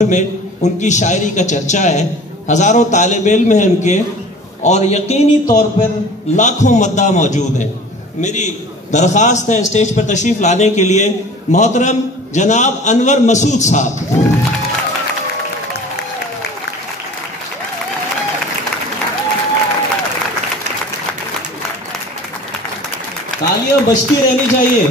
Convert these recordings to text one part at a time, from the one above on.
میں ان کی شاعری کا چرچا ہے، ہزاروں طالب علم ہیں ان کے، اور یقینی طور پر لاکھوں مداح موجود ہیں۔ میری درخواست ہے اسٹیج پر تشریف لانے کے لیے محترم جناب انور مسعود صاحب۔ تالیاں بجتی رہنی چاہیے۔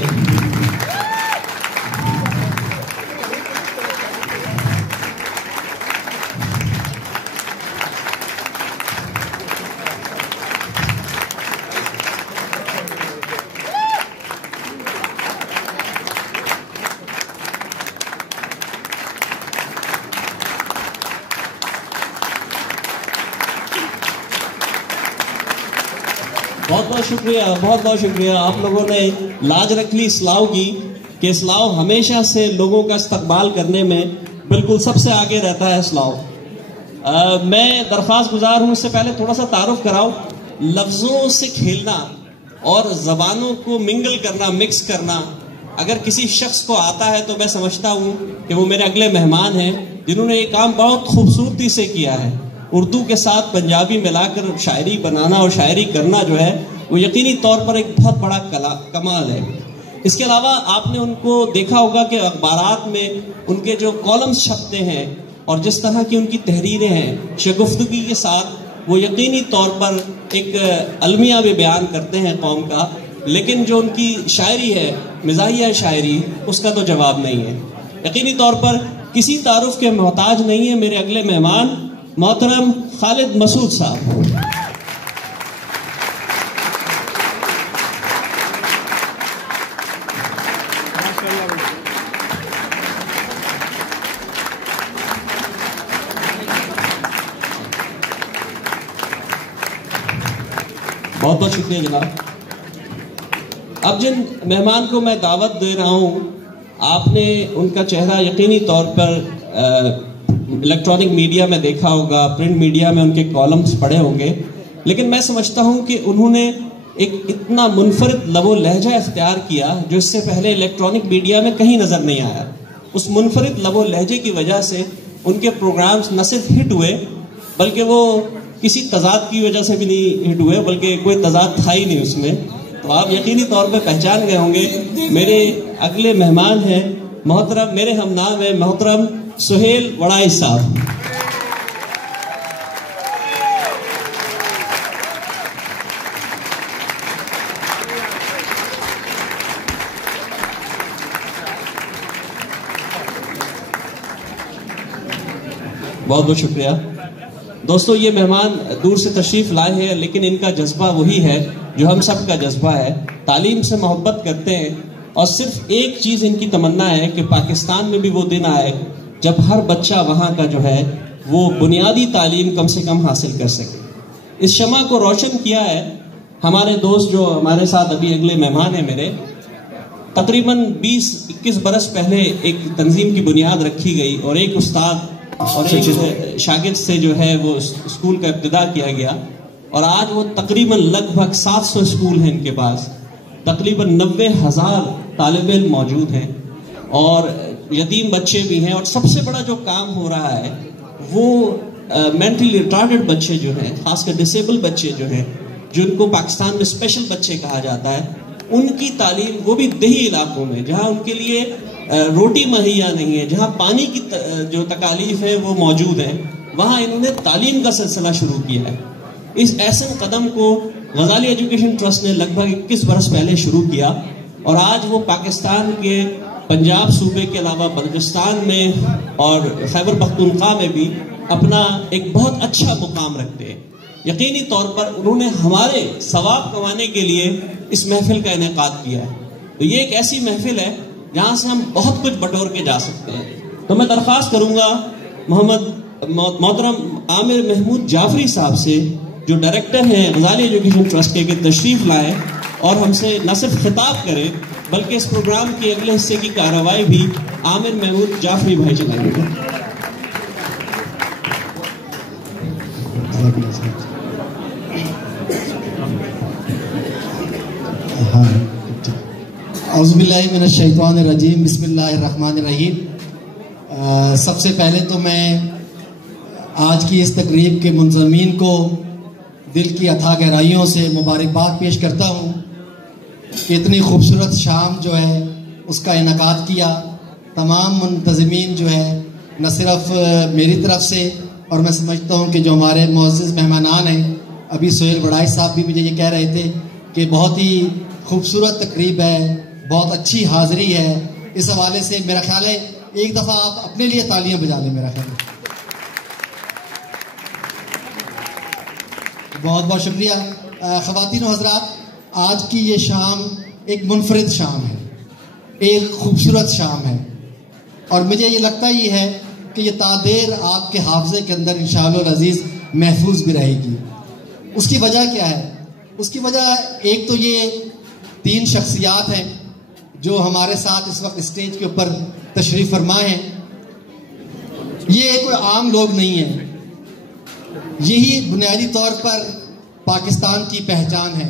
بہت بہت شکریہ آپ لوگوں نے لاج رکھ لی اسلاؤ کی، کہ اسلاؤ ہمیشہ سے لوگوں کا استقبال کرنے میں بالکل سب سے آگے رہتا ہے اسلاؤ۔ میں درخواست گزار ہوں، اس سے پہلے تھوڑا سا تعارف کراؤں۔ لفظوں سے کھیلنا اور زبانوں کو منگل کرنا، مکس کرنا اگر کسی شخص کو آتا ہے تو میں سمجھتا ہوں کہ وہ میرے اگلے مہمان ہیں، جنہوں نے یہ کام بہت خوبصورتی سے کیا ہے۔ اردو کے ساتھ پنجابی ملا کر شاعری بنانا اور شاعری کرنا جو ہے وہ یقینی طور پر ایک بہت بڑا کمال ہے۔ اس کے علاوہ آپ نے ان کو دیکھا ہوگا کہ اخبارات میں ان کے جو کالمز چھپتے ہیں اور جس طرح کی ان کی تحریریں ہیں، شگفتگی کے ساتھ وہ یقینی طور پر ایک المیہ بھی بیان کرتے ہیں قوم کا، لیکن جو ان کی شاعری ہے، مزاحیہ شاعری، اس کا تو جواب نہیں ہے۔ یقینی طور پر کسی تعارف کے محتاج نہیں ہے میرے اگلے مہمان محترم خالد مسعود صاحب۔ بہت بہت شکریہ جناب۔ اب جن مہمان کو میں دعوت دے رہا ہوں، آپ نے ان کا چہرہ یقینی طور پر الیکٹرانک میڈیا میں دیکھا ہوگا، پرنٹ میڈیا میں ان کے کالمز پڑھے ہوں گے، لیکن میں سمجھتا ہوں کہ انہوں نے ایک اتنا منفرد لب و لہجہ اختیار کیا جو اس سے پہلے الیکٹرانک میڈیا میں کہیں نظر نہیں آیا۔ اس منفرد لب و لہجے کی وجہ سے ان کے پروگرامز نہ صرف ہٹ ہوئے بلکہ وہ کسی تضاد کی وجہ سے بھی نہیں ہٹ ہوئے، بلکہ کوئی تضاد تھا ہی نہیں اس میں۔ تو آپ یقینی طور پہ پہچان گئے ہوں گے، میرے اگلے مہمان ہیں محترم، میرے ہم نام ہیں محترم سہیل وڑائی صاحب۔ بہت بہت شکریہ دوستو۔ یہ مہمان دور سے تشریف لائے ہیں، لیکن ان کا جذبہ وہی ہے جو ہم سب کا جذبہ ہے، تعلیم سے محبت کرتے ہیں، اور صرف ایک چیز ان کی تمنا ہے کہ پاکستان میں بھی وہ دن آئے جب ہر بچہ وہاں کا جو ہے وہ بنیادی تعلیم کم سے کم حاصل کر سکے۔ اس شمع کو روشن کیا ہے ہمارے دوست جو ہمارے ساتھ ابھی اگلے مہمان ہیں میرے۔ تقریباً 20-21 برس پہلے ایک تنظیم کی بنیاد رکھی گئی اور ایک استاد اور ایک شاگرد سے جو ہے وہ اسکول کا ابتدا کیا گیا، اور آج وہ تقریباً لگ بھگ 700 اسکول ہیں ان کے پاس، تقریباً 90,000 طالب علم موجود ہیں، اور یتیم بچے بھی ہیں، اور سب سے بڑا جو کام ہو رہا ہے وہ مینٹلی ریٹارڈڈ بچے جو ہیں، خاص کر ڈسیبل بچے جو ہیں، جن کو پاکستان میں اسپیشل بچے کہا جاتا ہے، ان کی تعلیم، وہ بھی دیہی علاقوں میں جہاں ان کے لیے روٹی مہیا نہیں ہے، جہاں پانی کی جو تکالیف ہے وہ موجود ہیں، وہاں انہوں نے تعلیم کا سلسلہ شروع کیا ہے۔ اس احسن قدم کو غزالی ایجوکیشن ٹرسٹ نے لگ بھگ 21 برس پہلے شروع کیا، اور آج وہ پاکستان کے پنجاب صوبے کے علاوہ بلوچستان میں اور خیبر پختونخوا میں بھی اپنا ایک بہت اچھا مقام رکھتے ہیں۔ یقینی طور پر انہوں نے ہمارے ثواب کمانے کے لیے اس محفل کا انعقاد کیا ہے، تو یہ ایک ایسی محفل ہے جہاں سے ہم بہت کچھ بٹور کے جا سکتے ہیں۔ تو میں درخواست کروں گا محترم عامر محمود جعفری صاحب سے، جو ڈائریکٹر ہیں غزالی ایجوکیشن ٹرسٹ کے، کہ تشریف لائیں اور ہم سے نہ صرف خطاب کریں بلکہ اس پروگرام کے اگلے حصے کی کارروائی بھی عامر محمود جعفری بھائی چلائیں گے۔ اعوذ باللہ من الشیطان الرجیم، بسم اللہ الرحمن الرحیم۔ سب سے پہلے تو میں آج کی اس تقریب کے منظمین کو دل کی اتھا گہرائیوں سے مبارکباد پیش کرتا ہوں کہ اتنی خوبصورت شام جو ہے اس کا انعقاد کیا. تمام منتظمین جو ہے نہ صرف میری طرف سے، اور میں سمجھتا ہوں کہ جو ہمارے معزز مہمانان ہیں، ابھی سہیل وڑائی صاحب بھی مجھے یہ کہہ رہے تھے کہ بہت ہی خوبصورت تقریب ہے، بہت اچھی حاضری ہے. اس حوالے سے میرا خیال ہے ایک دفعہ آپ اپنے لیے تالیاں بجا لیں. میرا خیال ہے بہت بہت شکریہ. خواتین و حضرات، آج کی یہ شام ایک منفرد شام ہے، ایک خوبصورت شام ہے، اور مجھے یہ لگتا ہی ہے کہ یہ تادیر آپ کے حافظے کے اندر انشاءاللہ العزیز محفوظ بھی رہے گی. اس کی وجہ کیا ہے؟ اس کی وجہ ایک تو یہ 3 شخصیات ہیں جو ہمارے ساتھ اس وقت اسٹیج کے اوپر تشریف فرما ہیں. یہ کوئی عام لوگ نہیں ہیں، یہی بنیادی طور پر پاکستان کی پہچان ہے،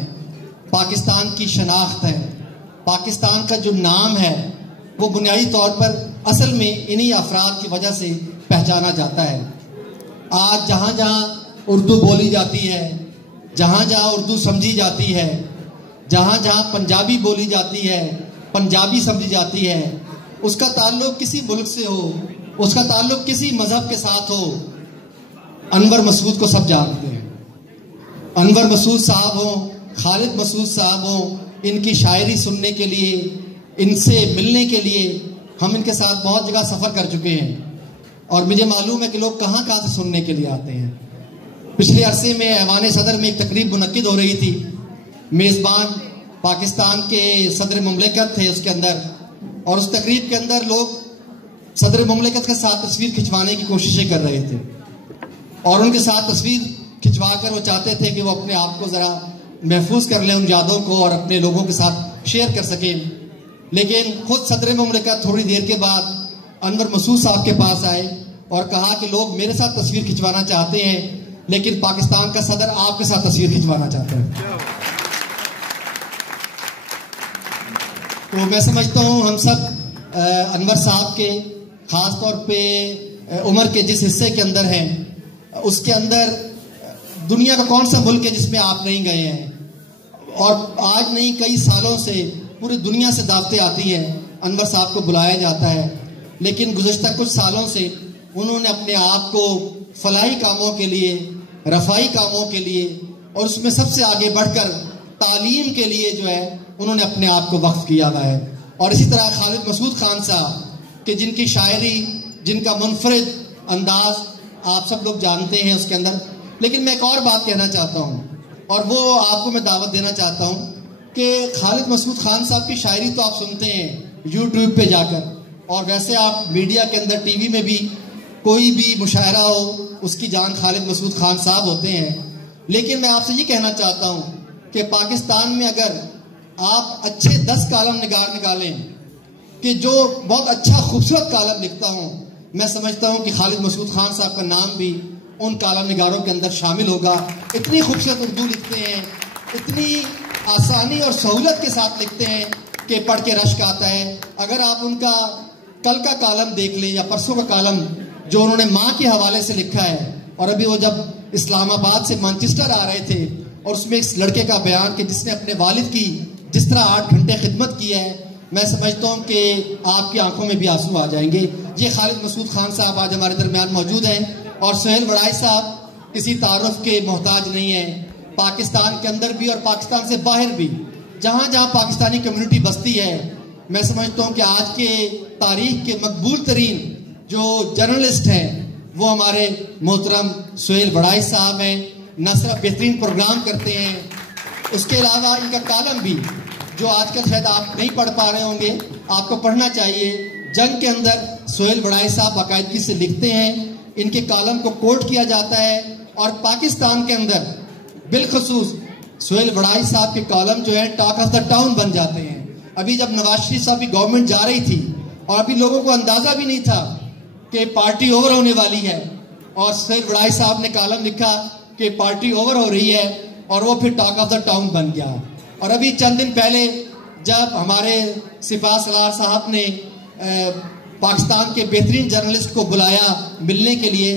پاکستان کی شناخت ہے. پاکستان کا جو نام ہے وہ بنیادی طور پر اصل میں انہی افراد کی وجہ سے پہچانا جاتا ہے. آج جہاں جہاں اردو بولی جاتی ہے، جہاں جہاں اردو سمجھی جاتی ہے، جہاں جہاں پنجابی بولی جاتی ہے، پنجابی سمجھی جاتی ہے، اس کا تعلق کسی ملک سے ہو، اس کا تعلق کسی مذہب کے ساتھ ہو، انور مسعود کو سب جانتے ہیں. انور مسعود صاحب ہوں، خالد مسعود صاحب ہوں، ان کی شاعری سننے کے لیے، ان سے ملنے کے لیے ہم ان کے ساتھ بہت جگہ سفر کر چکے ہیں، اور مجھے معلوم ہے کہ لوگ کہاں کہاں سے سننے کے لیے آتے ہیں. پچھلے عرصے میں ایوان صدر میں ایک تقریب منعقد ہو رہی تھی، میزبان پاکستان کے صدر مملکت تھے اس کے اندر، اور اس تقریب کے اندر لوگ صدر مملکت کے ساتھ تصویر کھنچوانے کی کوششیں کر رہے تھے، اور ان کے ساتھ تصویر کھنچوا کر وہ چاہتے تھے کہ وہ اپنے آپ کو ذرا محفوظ کر لیں، ان یادوں کو، اور اپنے لوگوں کے ساتھ شیئر کر سکیں. لیکن خود صدر مملکت تھوڑی دیر کے بعد انور مسعود صاحب کے پاس آئے اور کہا کہ لوگ میرے ساتھ تصویر کھنچوانا چاہتے ہیں، لیکن پاکستان کا صدر آپ کے ساتھ تصویر کھنچوانا چاہتا ہے. تو میں سمجھتا ہوں ہم سب انور صاحب کے، خاص طور پہ عمر کے جس حصے کے اندر ہیں، اس کے اندر دنیا کا کون سا ملک ہے جس میں آپ نہیں گئے ہیں؟ اور آج نہیں، کئی سالوں سے پوری دنیا سے دعوتیں آتی ہیں، انور صاحب کو بلایا جاتا ہے، لیکن گزشتہ کچھ سالوں سے انہوں نے اپنے آپ کو فلاحی کاموں کے لیے، رفاہی کاموں کے لیے، اور اس میں سب سے آگے بڑھ کر تعلیم کے لیے جو ہے انہوں نے اپنے آپ کو وقف کیا ہوا ہے. اور اسی طرح خالد مسعود خان صاحب کہ جن کی شاعری، جن کا منفرد انداز آپ سب لوگ جانتے ہیں اس کے اندر. لیکن میں ایک اور بات کہنا چاہتا ہوں، اور وہ آپ کو میں دعوت دینا چاہتا ہوں کہ خالد مسعود خان صاحب کی شاعری تو آپ سنتے ہیں یوٹیوب پہ جا کر، اور ویسے آپ میڈیا کے اندر ٹی وی میں بھی کوئی بھی مشاعرہ ہو، اس کی جان خالد مسعود خان صاحب ہوتے ہیں. لیکن میں آپ سے یہ کہنا چاہتا ہوں کہ پاکستان میں اگر آپ اچھے 10 کالم نگار نکالیں کہ جو بہت اچھا خوبصورت کالم لکھتا ہوں، میں سمجھتا ہوں کہ خالد مسعود خان صاحب کا نام بھی ان کالم نگاروں کے اندر شامل ہوگا. اتنی خوبصورت اردو لکھتے ہیں، اتنی آسانی اور سہولت کے ساتھ لکھتے ہیں کہ پڑھ کے رشک آتا ہے. اگر آپ ان کا کل کا کالم دیکھ لیں یا پرسوں کا کالم جو انہوں نے ماں کے حوالے سے لکھا ہے، اور ابھی وہ جب اسلام آباد سے مانچسٹر آ رہے تھے، اور اس میں ایک لڑکے کا بیان کہ جس نے اپنے والد کی جس طرح 8 گھنٹے خدمت کی ہے، میں سمجھتا ہوں کہ آپ کی آنکھوں میں بھی آنسو آ جائیں گے. یہ خالد مسعود خان صاحب آج ہمارے درمیان موجود ہیں، اور سہیل وڑائی صاحب کسی تعارف کے محتاج نہیں ہیں. پاکستان کے اندر بھی اور پاکستان سے باہر بھی جہاں جہاں پاکستانی کمیونٹی بستی ہے، میں سمجھتا ہوں کہ آج کے تاریخ کے مقبول ترین جو جرنلسٹ ہیں وہ ہمارے محترم سہیل وڑائی صاحب ہیں. نہ صرف بہترین پروگرام کرتے ہیں، اس کے علاوہ ان کا کالم بھی جو آج کل شاید آپ نہیں پڑھ پا رہے ہوں گے، آپ کو پڑھنا چاہیے. جنگ کے اندر سہیل وڑائی صاحب باقاعدگی سے لکھتے ہیں، ان کے کالم کو کوٹ کیا جاتا ہے، اور پاکستان کے اندر بالخصوص سہیل وڑائی صاحب کے کالم جو ہیں ٹاک آف دا ٹاؤن بن جاتے ہیں. ابھی جب نواز شریف صاحب کی گورنمنٹ جا رہی تھی، اور ابھی لوگوں کو اندازہ بھی نہیں تھا کہ پارٹی اوور ہونے والی ہے، اور سہیل وڑائی صاحب نے کالم لکھا کہ پارٹی اوور ہو رہی ہے، اور وہ پھر ٹاک آف دا ٹاؤن بن گیا. اور ابھی چند دن پہلے جب ہمارے سپاہ سالار صاحب نے پاکستان کے بہترین جرنلسٹ کو بلایا ملنے کے لیے،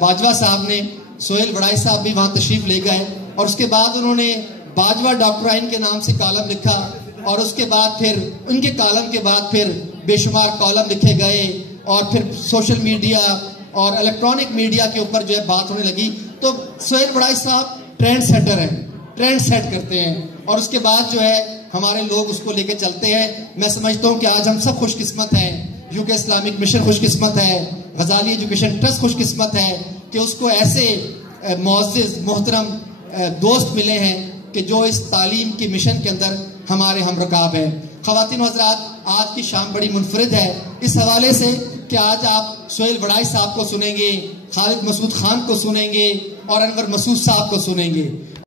باجوہ صاحب نے، سہیل وڑائی صاحب بھی وہاں تشریف لے گئے، اور اس کے بعد انہوں نے باجوہ ڈاکٹرائن کے نام سے کالم لکھا، اور اس کے بعد پھر ان کے کالم کے بعد پھر بے شمار کالم لکھے گئے، اور پھر سوشل میڈیا اور الیکٹرانک میڈیا کے اوپر جو ہے بات ہونے لگی۔ تو سہیل وڑائی صاحب ٹرینڈ سیٹر ہیں، ٹرینڈ سیٹ کرتے ہیں، اور اس کے بعد جو ہے ہمارے لوگ اس کو لے کے چلتے ہیں۔ میں سمجھتا ہوں کہ آج ہم سب خوش قسمت ہیں، UK اسلامک مشن خوش قسمت ہے، غزالی ایجوکیشن ٹرسٹ خوش قسمت ہے کہ اس کو ایسے معزز محترم دوست ملے ہیں کہ جو اس تعلیم کی مشن کے اندر ہمارے ہم رکاب ہیں۔ خواتین و حضرات، آج کی شام بڑی منفرد ہے اس حوالے سے کہ آج آپ سہیل وڑائی صاحب کو سنیں گے، خالد مسعود خان کو سنیں گے، اور انور مسعود صاحب کو سنیں گے۔